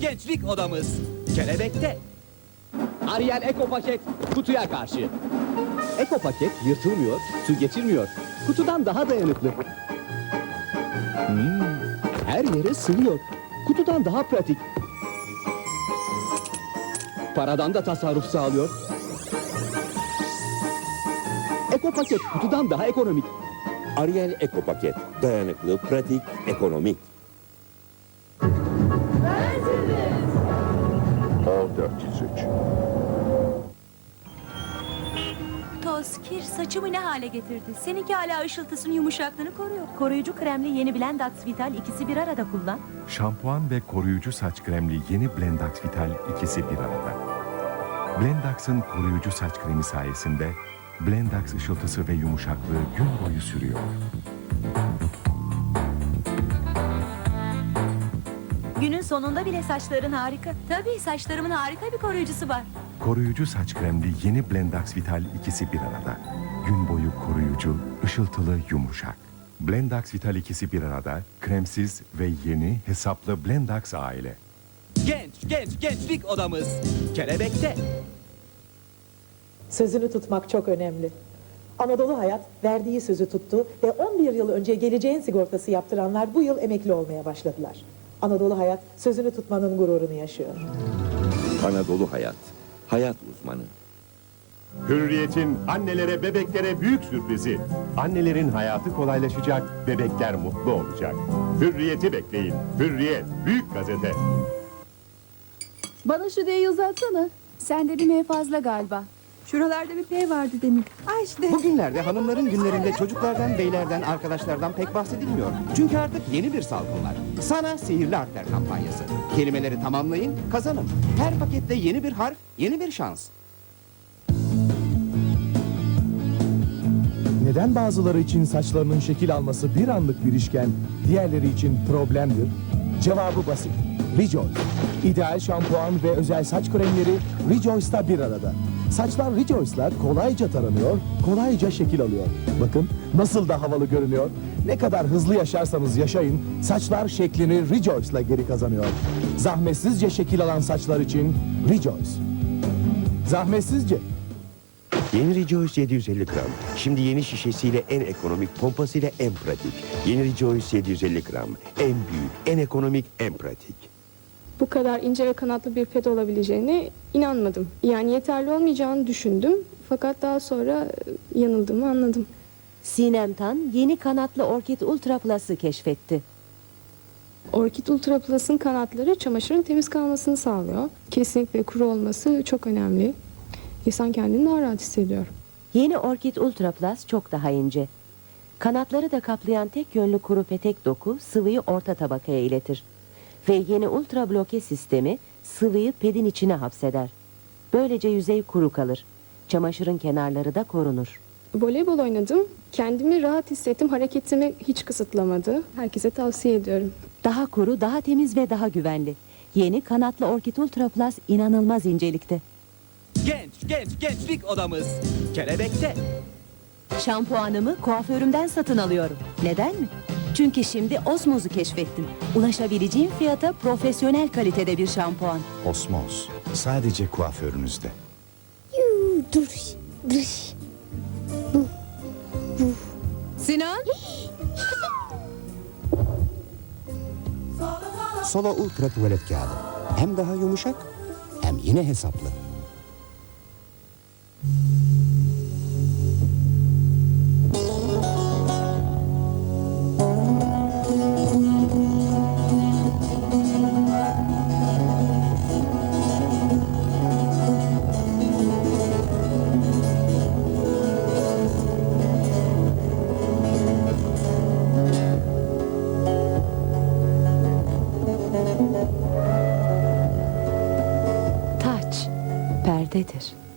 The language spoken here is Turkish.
gençlik odamız. Kelebekte. Ariel Eko Paket kutuya karşı. Eko Paket yırtılmıyor, su geçirmiyor. Kutudan daha dayanıklı. Hmm, her yere sığıyor. Kutudan daha pratik. Paradan da tasarruf sağlıyor. Eko Paket kutudan daha ekonomik. Ariel Eko Paket. Dayanıklı, pratik, ekonomik. 403. Toz, kir saçımı ne hale getirdi? Seninki hala ışıltısının yumuşaklığını koruyor. Koruyucu kremli yeni Blendax Vital ikisi bir arada kullan. Şampuan ve koruyucu saç kremli yeni Blendax Vital ikisi bir arada. Blendax'ın koruyucu saç kremi sayesinde Blendax ışıltısı ve yumuşaklığı gün boyu sürüyor. Günün sonunda bile saçların harika. Tabii saçlarımın harika bir koruyucusu var. Koruyucu saç kremli yeni Blendax Vital ikisi bir arada. Gün boyu koruyucu, ışıltılı, yumuşak. Blendax Vital ikisi bir arada, kremsiz ve yeni hesaplı Blendax aile. Genç, genç, gençlik odamız. Kelebekte. Sözünü tutmak çok önemli. Anadolu Hayat verdiği sözü tuttu ve 11 yıl önce geleceğin sigortası yaptıranlar bu yıl emekli olmaya başladılar. Anadolu Hayat sözünü tutmanın gururunu yaşıyor. Anadolu Hayat. Hayat uzmanı. Hürriyet'in annelere, bebeklere büyük sürprizi. Annelerin hayatı kolaylaşacak, bebekler mutlu olacak. Hürriyet'i bekleyin. Hürriyet, büyük gazete. Bana şu D'yi uzatsana. Sende bir M fazla galiba. Şuralarda bir P vardı demin. Ay işte. Bugünlerde hanımların günlerinde çocuklardan, beylerden, arkadaşlardan pek bahsedilmiyor. Çünkü artık yeni bir salgın var. Sana sihirli harfler kampanyası. Kelimeleri tamamlayın, kazanın. Her pakette yeni bir harf, yeni bir şans. Neden bazıları için saçlarının şekil alması bir anlık bir işken, diğerleri için problemdir? Cevabı basit. Rejoice. İdeal şampuan ve özel saç kremleri Rejoice'da bir arada. Saçlar Rejoice'la kolayca taranıyor, kolayca şekil alıyor. Bakın nasıl da havalı görünüyor. Ne kadar hızlı yaşarsanız yaşayın, saçlar şeklini Rejoice'la geri kazanıyor. Zahmetsizce şekil alan saçlar için Rejoice. Zahmetsizce. Yeni Rejoice 750 gram. Şimdi yeni şişesiyle en ekonomik, pompasıyla en pratik. Yeni Rejoice 750 gram. En büyük, en ekonomik, en pratik. Bu kadar ince ve kanatlı bir pet olabileceğine inanmadım. Yani yeterli olmayacağını düşündüm. Fakat daha sonra e, yanıldığımı anladım. Sinem Tan yeni kanatlı Orchid Ultra Plus'ı keşfetti. Orchid Ultra Plus'ın kanatları çamaşırın temiz kalmasını sağlıyor. Kesinlikle kuru olması çok önemli. İnsan kendini daha rahat hissediyor. Yeni Orchid Ultra Plus çok daha ince. Kanatları da kaplayan tek yönlü kuru petek doku sıvıyı orta tabakaya iletir. Ve yeni ultra bloke sistemi sıvıyı pedin içine hapseder. Böylece yüzey kuru kalır. Çamaşırın kenarları da korunur. Voleybol oynadım. Kendimi rahat hissettim. Hareketimi hiç kısıtlamadı. Herkese tavsiye ediyorum. Daha kuru, daha temiz ve daha güvenli. Yeni kanatlı Orchid Ultra Plus inanılmaz incelikte. Genç, genç, gençlik odamız. Kelebekte. Şampuanımı kuaförümden satın alıyorum. Neden mi? Çünkü şimdi Osmos'u keşfettim. Ulaşabileceğim fiyata profesyonel kalitede bir şampuan. Osmos. Sadece kuaförünüzde. Sinan? Solo Ultra tuvalet kağıdı. Hem daha yumuşak, hem yine hesaplı. Taç, perdedir.